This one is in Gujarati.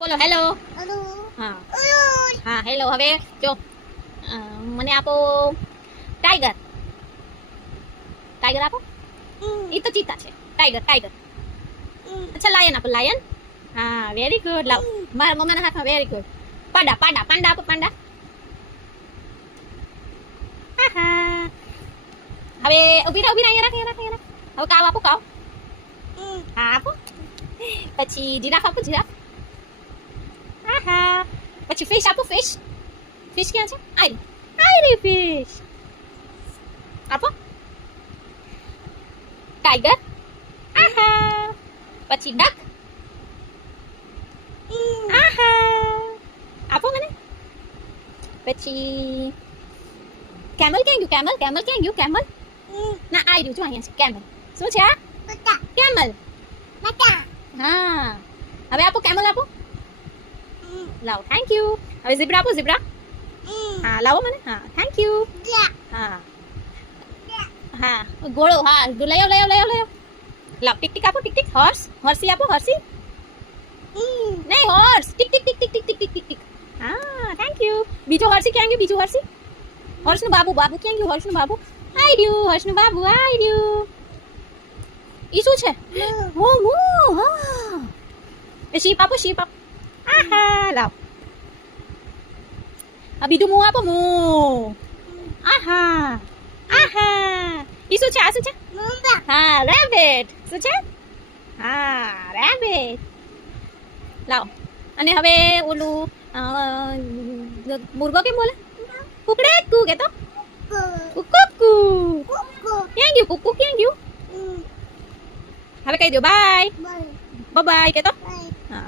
બોલો હેલો. હેલો. હા હા હેલો. હવે જો મને આપો ટાઈગર. ટાઈગર આપો. એ તો ચીતા છે. Tiger tiger. અચ્છા લાયન આપો લાયન. હા વેરી ગુડ. લાવ મારા મમ્માના હાથમાં. Very good. Panda panda panda આપો પાંડા. આહા. હવે ઊભી રહો અહીંયા રાખ અહીંયા રાખ. હવે કાવ આપો કાવ. હા આપો. પછી જીરાફ આપો જીરાફ. આહા. પછી ફિશ આપો ફિશ. ફિશ ક્યાં છે? આઈ રી ફિશ. આપો. ટાઈગર. આહા. પછી ડક. આહા. આપો મને. પછી કેમલ ક્યાં ગયું? કેમલ કેમલ ક્યાં ગયું? કેમલ ના આઈ રહ્યું છું અહીંયા છે કેમલ. શું છે આ? કેમલ. હા હવે આપો કેમલ આપો. લાવો થેન્ક યુ. હવે ઝીબ્રા આપો ઝીબ્રા. હા લાવો મને. હા થેન્ક યુ. હા હા ઘોડો. હા લઈ આવો લઈ આવો લઈ આવો લઈ આવો. લાવ ટીક ટીક આપો ટીક ટીક. હોર્સ હોર્સી આપો હોર્સી. નહીં horse. Tick tick tick tick tick tick tick tick. હા થેન્ક યુ. બીજો હોર્સી ક્યાં ગયું? બીજું હોર્સી. હોર્સનું બાબુ બાબુ ક્યાં ગયું? હોર્સનું બાબુ આઈ રહ્યું. હોર્સનું બાબુ આઈ રહ્યું. ઈ શું છે? હો મુ. હા એ શીપ આપો શીપ આપો. આહા લાવ. આ બીજું મું આપો મું. આહા આહા. ઈ શું છે? આ શું છે? હા રેબિટ. શું છે? હા રેબિટ. લાવ. અને હવે ઓલું મુર્ગો કેમ બોલે? કુકડે કુ કે તો કુકુ. ક્યાં ગયું કુકુ? ક્યાં ગયું? હવે કહી દો બાય. બાય કે તો. હા